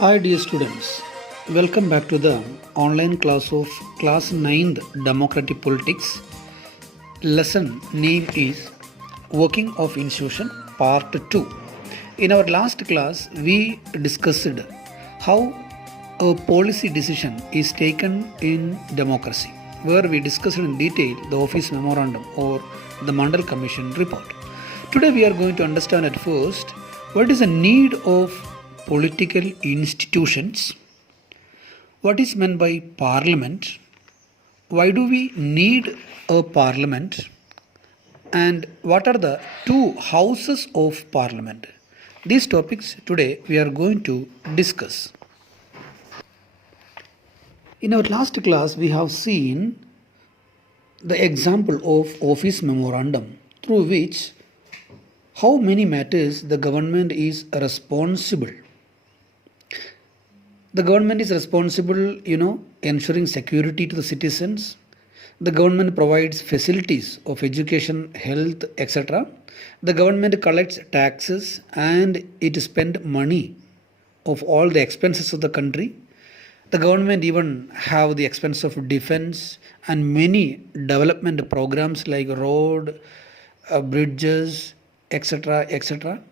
Hi dear students, welcome back to the online class of class 9th Democratic Politics. Lesson name is Working of Institution Part 2. In our last class, we discussed how a policy decision is taken in democracy, where we discussed in detail the office memorandum or the Mandal Commission report. Today we are going to understand at first what is the need of political institutions, what is meant by parliament, why do we need a parliament, and what are the two houses of parliament. These topics today we are going to discuss. In our last class we have seen the example of office memorandum through which how many matters the government is responsible. The government is responsible, ensuring security to the citizens. The government provides facilities of education, health, etc. The government collects taxes and it spends money of all the expenses of the country. The government even have the expense of defense and many development programs like road, bridges, etc., etc.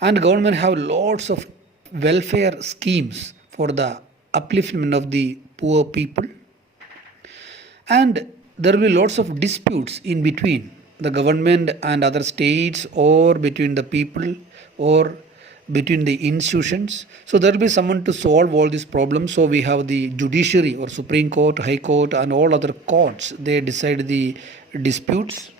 And government have lots of welfare schemes for the upliftment of the poor people, and there will be lots of disputes in between the government and other states or between the people or between the institutions. So there will be someone to solve all these problems. So we have the judiciary or Supreme Court, High Court and all other courts. They decide the disputes.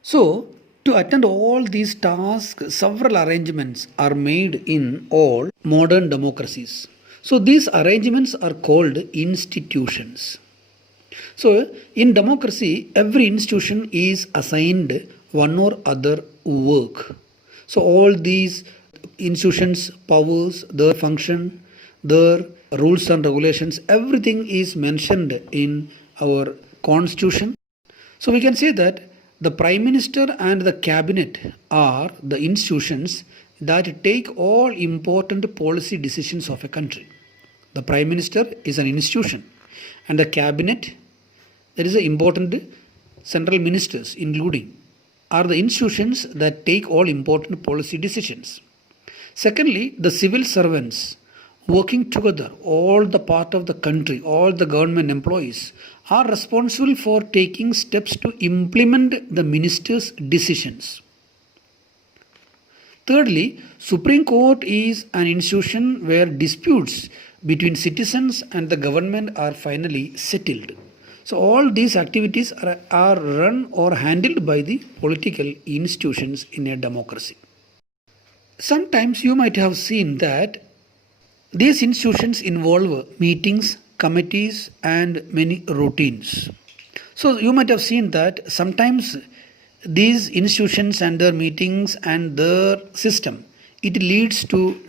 So to attend all these tasks, several arrangements are made in all modern democracies. So these arrangements are called institutions. So in democracy, every institution is assigned one or other work. So all these institutions, powers, their function, their rules and regulations, everything is mentioned in our constitution. So we can say that the Prime Minister and the Cabinet are the institutions that take all important policy decisions of a country. The Prime Minister is an institution, and the Cabinet, that is the important central ministers including, are the institutions that take all important policy decisions. Secondly, the civil servants working together, all the part of the country, all the government employees are responsible for taking steps to implement the minister's decisions. Thirdly, Supreme Court is an institution where disputes between citizens and the government are finally settled. So all these activities are run or handled by the political institutions in a democracy. Sometimes you might have seen that these institutions involve meetings, committees and many routines. So you might have seen that sometimes these institutions and their meetings and their system, it leads to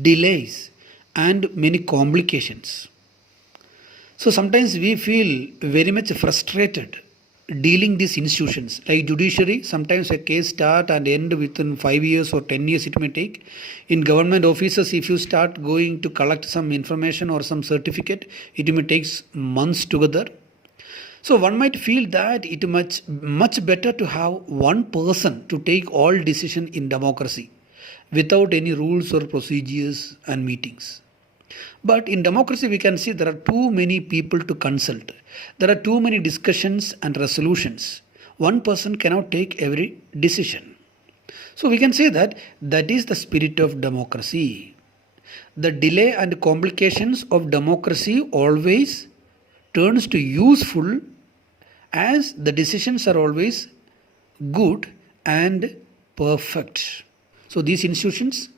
delays and many complications. So sometimes we feel very much frustrated dealing these institutions like judiciary. Sometimes a case start and end within 5 years or 10 years it may take. In government offices, if you start going to collect some information or some certificate, it may take months together. So one might feel that it much better to have one person to take all decision in democracy without any rules or procedures and meetings. But in democracy, we can see there are too many people to consult. There are too many discussions and resolutions. One person cannot take every decision. So we can say that is the spirit of democracy. The delay and complications of democracy always turns to useful as the decisions are always good and perfect. So these institutions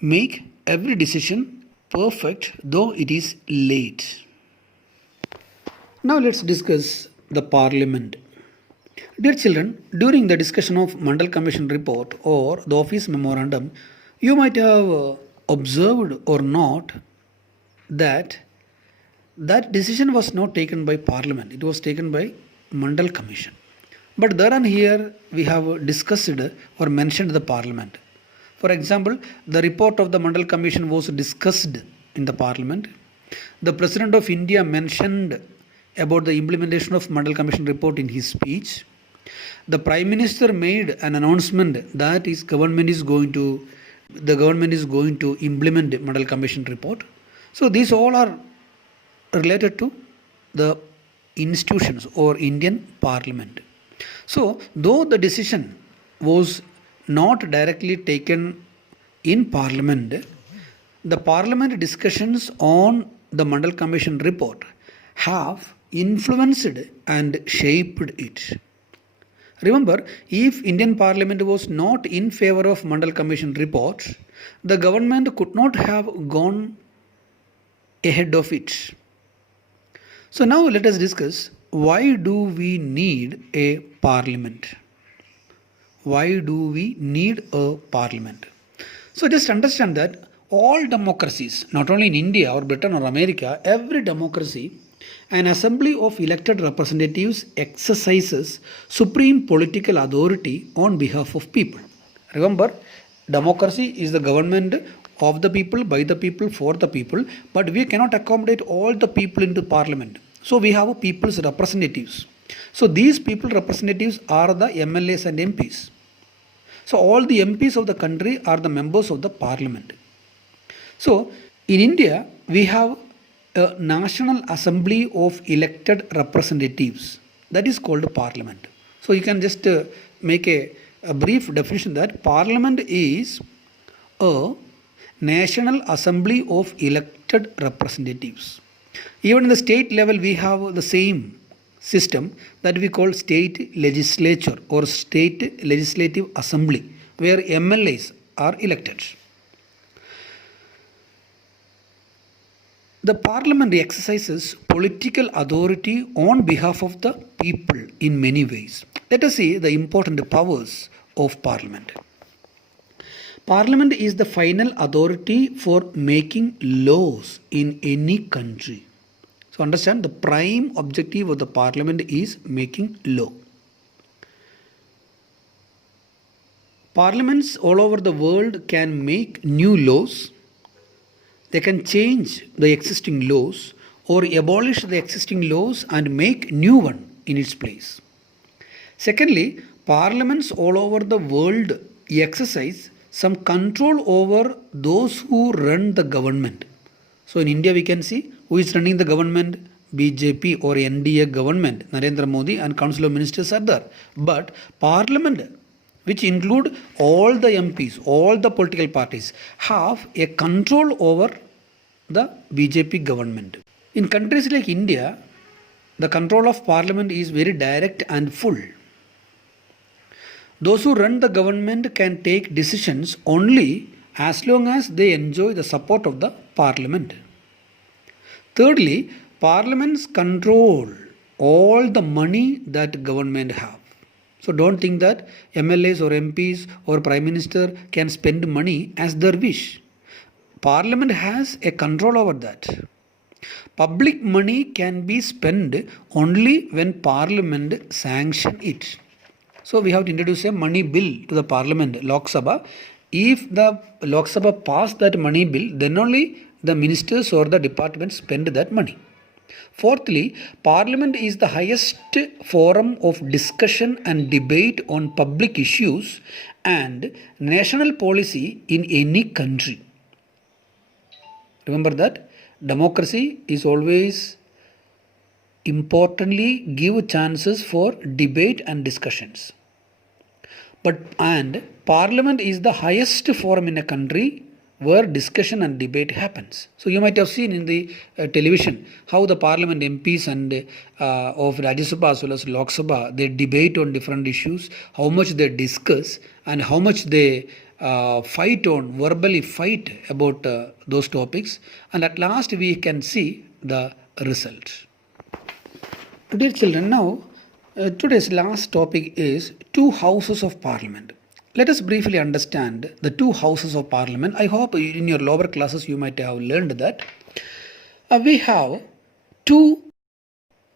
make every decision perfect though it is late. Now let's discuss the parliament. Dear children, during the discussion of Mandal Commission report or the office memorandum, you might have observed or not that decision was not taken by parliament, it was taken by Mandal Commission. But there and here we have discussed or mentioned the parliament. For example, the report of the Mandal Commission was discussed in the Parliament. The President of India mentioned about the implementation of Mandal Commission report in his speech. The Prime Minister made an announcement that the government is going to implement the Mandal Commission report. So these all are related to the institutions or Indian Parliament. So though the decision was not directly taken in Parliament, the Parliament discussions on the Mandal Commission report have influenced and shaped it. Remember, if Indian Parliament was not in favor of Mandal Commission report, the government could not have gone ahead of it. So now let us discuss, why do we need a parliament? Why do we need a parliament? So just understand that all democracies, not only in India or Britain or America, every democracy, an assembly of elected representatives exercises supreme political authority on behalf of people. Remember, democracy is the government of the people, by the people, for the people, but we cannot accommodate all the people into parliament. So we have a people's representatives. So these people representatives are the MLAs and MPs. So all the MPs of the country are the members of the parliament. So in India, we have a National Assembly of elected representatives. That is called parliament. So you can just make a brief definition that parliament is a National Assembly of elected representatives. Even in the state level, we have the same system that we call state legislature or state legislative assembly, where MLAs are elected. The parliament exercises political authority on behalf of the people in many ways. Let us see the important powers of parliament. Parliament is the final authority for making laws in any country. So understand, the prime objective of the parliament is making law. Parliaments all over the world can make new laws. They can change the existing laws or abolish the existing laws and make new one in its place. Secondly, parliaments all over the world exercise some control over those who run the government. So in India we can see who is running the government, BJP or NDA government, Narendra Modi and Council of Ministers are there. But parliament, which include all the MPs, all the political parties, have a control over the BJP government. In countries like India, the control of parliament is very direct and full. Those who run the government can take decisions only as long as they enjoy the support of the parliament. Thirdly, parliaments control all the money that government have. So don't think that MLAs or MPs or Prime Minister can spend money as their wish. Parliament has a control over that. Public money can be spent only when Parliament sanction it. So we have to introduce a money bill to the Parliament, Lok Sabha. If the Lok Sabha pass that money bill, then only the ministers or the departments spend that money. Fourthly, Parliament is the highest forum of discussion and debate on public issues and national policy in any country. Remember that democracy is always importantly give chances for debate and discussions. And Parliament is the highest forum in a country where discussion and debate happens. So you might have seen in the television how the Parliament MPs and of Rajya Sabha as well as Lok Sabha, they debate on different issues, how much they discuss and how much they verbally fight about those topics, and at last we can see the result. Dear children, now today's last topic is two houses of parliament. Let us briefly understand the two houses of parliament. I hope in your lower classes you might have learned that we have two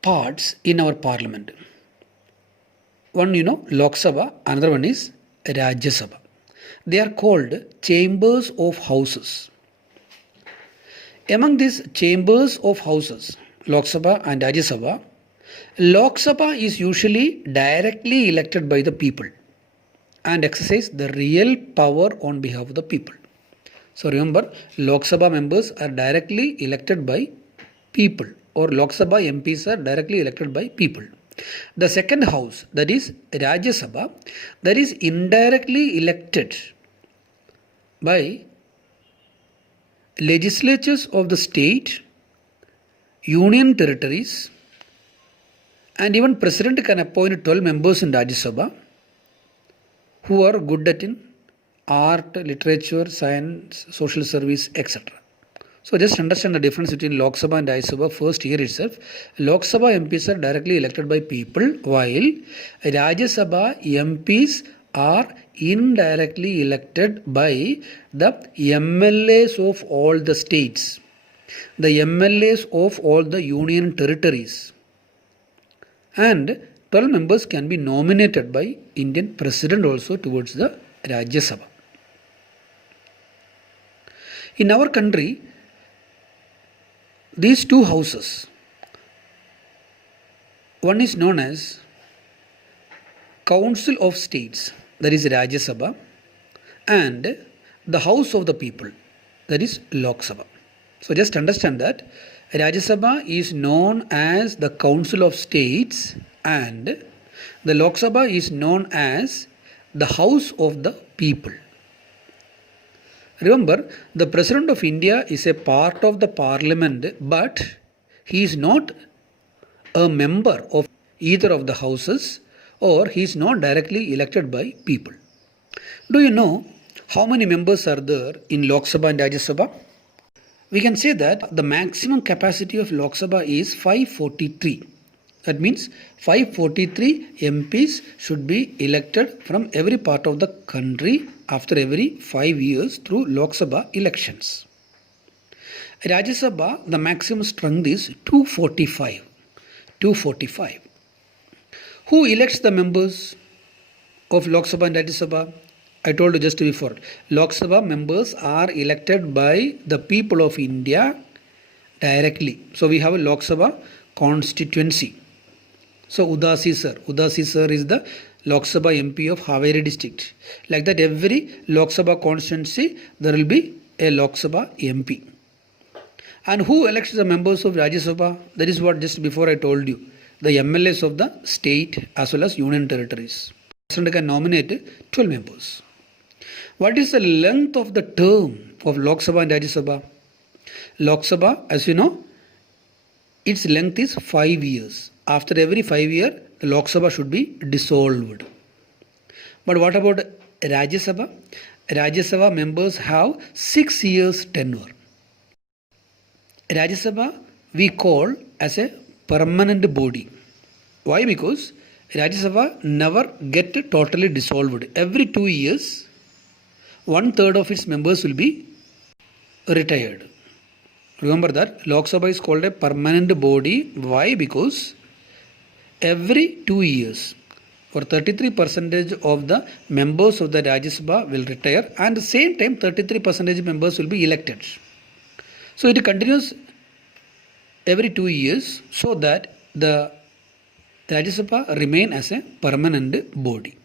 parts in our parliament. One, Lok Sabha, another one is Rajya Sabha. They are called chambers of houses. Among these chambers of houses, Lok Sabha and Rajya Sabha, Lok Sabha is usually directly elected by the people and exercise the real power on behalf of the people. So remember, Lok Sabha members are directly elected by people, or Lok Sabha MPs are directly elected by people. The second house, that is Rajya Sabha, that is indirectly elected by legislatures of the state, union territories, and even president can appoint 12 members in Rajya Sabha who are good at in art, literature, science, social service, etc. So just understand the difference between Lok Sabha and Rajya Sabha first here itself. Lok Sabha MPs are directly elected by people, while Rajya Sabha MPs are indirectly elected by the MLAs of all the states, the MLAs of all the union territories, and 12 members can be nominated by Indian President also towards the Rajya Sabha. In our country, these two houses, one is known as Council of States, that is Rajya Sabha, and the House of the People, that is Lok Sabha. So just understand that Rajya Sabha is known as the Council of States and the Lok Sabha is known as the House of the People. Remember, the President of India is a part of the Parliament, but he is not a member of either of the houses, or he is not directly elected by people. Do you know how many members are there in Lok Sabha and Rajya Sabha? We can say that the maximum capacity of Lok Sabha is 543. That means 543 MPs should be elected from every part of the country after every 5 years through Lok Sabha elections. Rajya Sabha, the maximum strength is 245. 245. Who elects the members of Lok Sabha and Rajya Sabha? I told you just before. Lok Sabha members are elected by the people of India directly. So we have a Lok Sabha constituency. So Udasi sir is the Lok Sabha MP of Haveri district. Like that, every Lok Sabha constituency there will be a Lok Sabha MP. And who elects the members of Rajya Sabha? That is what just before I told you. The MLAs of the state as well as union territories. President can nominate 12 members. What is the length of the term of Lok Sabha and Rajya Sabha? Lok Sabha, as you know, its length is 5 years. After every 5 years, the Lok Sabha should be dissolved. But what about Rajya Sabha? Rajya Sabha members have 6 years tenure. Rajya Sabha we call as a permanent body. Why? Because Rajya Sabha never get totally dissolved. Every 2 years, 1/3 of its members will be retired. Remember that Lok Sabha is called a permanent body. Why? Because every 2 years, for 33% of the members of the Rajya Sabha will retire, and at the same time 33% members will be elected. So it continues every 2 years so that the Rajya Sabha remain as a permanent body.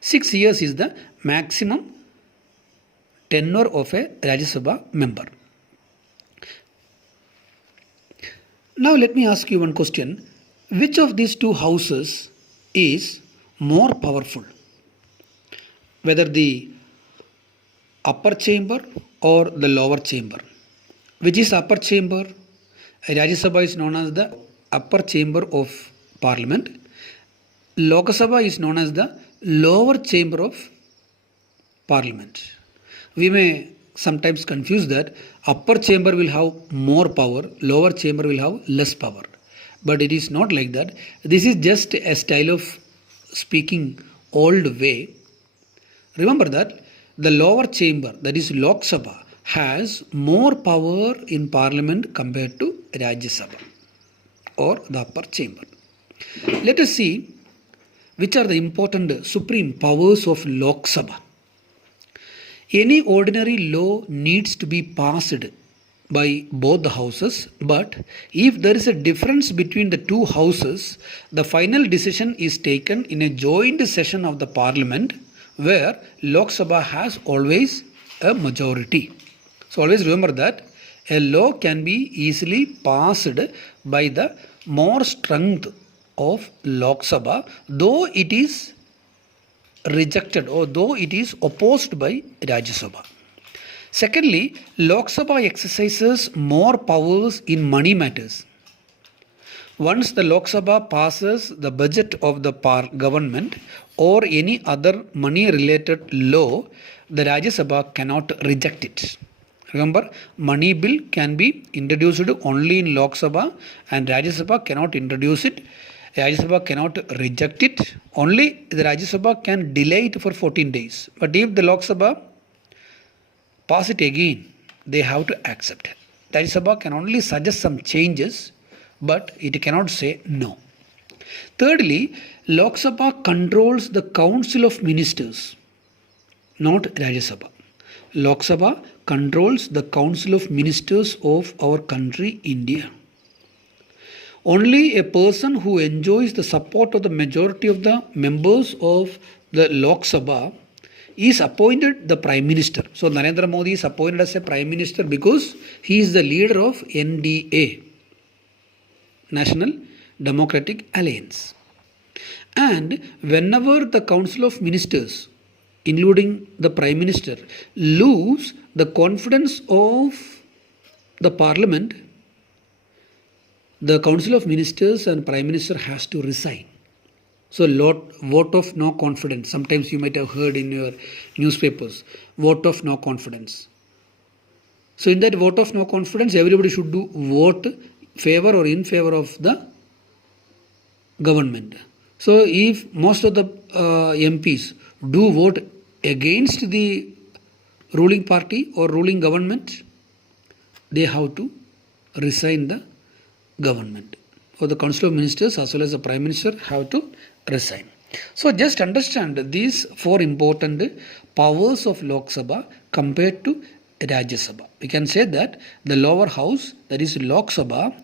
6 years is the maximum tenure of a Rajya Sabha member. Now let me ask you one question. Which of these two houses is more powerful? Whether the upper chamber or the lower chamber? Which is upper chamber? Rajya Sabha is known as the upper chamber of Parliament. Lok Sabha is known as the lower chamber of Parliament. We may sometimes confuse that upper chamber will have more power, lower chamber will have less power. But it is not like that. This is just a style of speaking old way. Remember that the lower chamber, that is Lok Sabha, has more power in Parliament compared to Rajya Sabha or the upper chamber. Let us see which are the important supreme powers of Lok Sabha. Any ordinary law needs to be passed by both the houses, but if there is a difference between the two houses, the final decision is taken in a joint session of the parliament where Lok Sabha has always a majority. So always remember that a law can be easily passed by the more strength of Lok Sabha, though it is rejected or though it is opposed by Rajya Sabha. Secondly, Lok Sabha exercises more powers in money matters. Once the Lok Sabha passes the budget of the government or any other money related law, the Rajya Sabha cannot reject it. Remember, money bill can be introduced only in Lok Sabha and Rajya Sabha cannot introduce it. Rajya Sabha cannot reject it. Only the Rajya Sabha can delay it for 14 days. But if the Lok Sabha pass it again, they have to accept it. Rajya Sabha can only suggest some changes, but it cannot say no. Thirdly, Lok Sabha controls the Council of Ministers, not Rajya Sabha. Lok Sabha controls the Council of Ministers of our country, India. Only a person who enjoys the support of the majority of the members of the Lok Sabha is appointed the Prime Minister. So Narendra Modi is appointed as a Prime Minister because he is the leader of NDA, National Democratic Alliance. And whenever the Council of Ministers, including the Prime Minister, lose the confidence of the Parliament, the Council of Ministers and Prime Minister has to resign. So vote of no confidence. Sometimes you might have heard in your newspapers, vote of no confidence. So in that vote of no confidence, everybody should do vote favor or in favor of the government. So if most of the MPs do vote against the ruling party or ruling government, they have to resign the government. Or the Council of Ministers as well as the Prime Minister have to resign. So just understand these four important powers of Lok Sabha compared to Rajya Sabha. We can say that the lower house, that is Lok Sabha,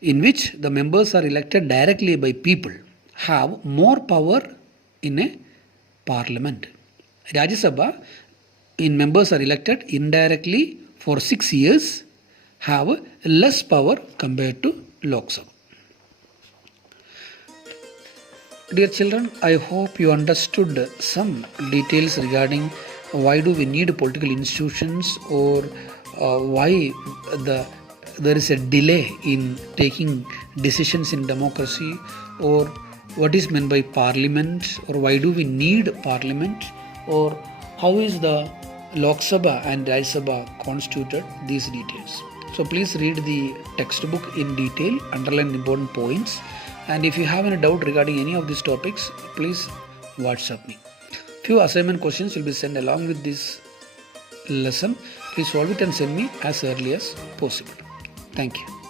in which the members are elected directly by people, have more power in a parliament. Rajya Sabha, in members are elected indirectly for 6 years, have less power compared to Lok Sabha. Dear children, I hope you understood some details regarding why do we need political institutions or why there is a delay in taking decisions in democracy, or what is meant by parliament, or why do we need parliament, or how is the Lok Sabha and Rajya Sabha constituted, these details. So please read the textbook in detail, underline important points. And if you have any doubt regarding any of these topics, please WhatsApp me. Few assignment questions will be sent along with this lesson. Please solve it and send me as early as possible. Thank you.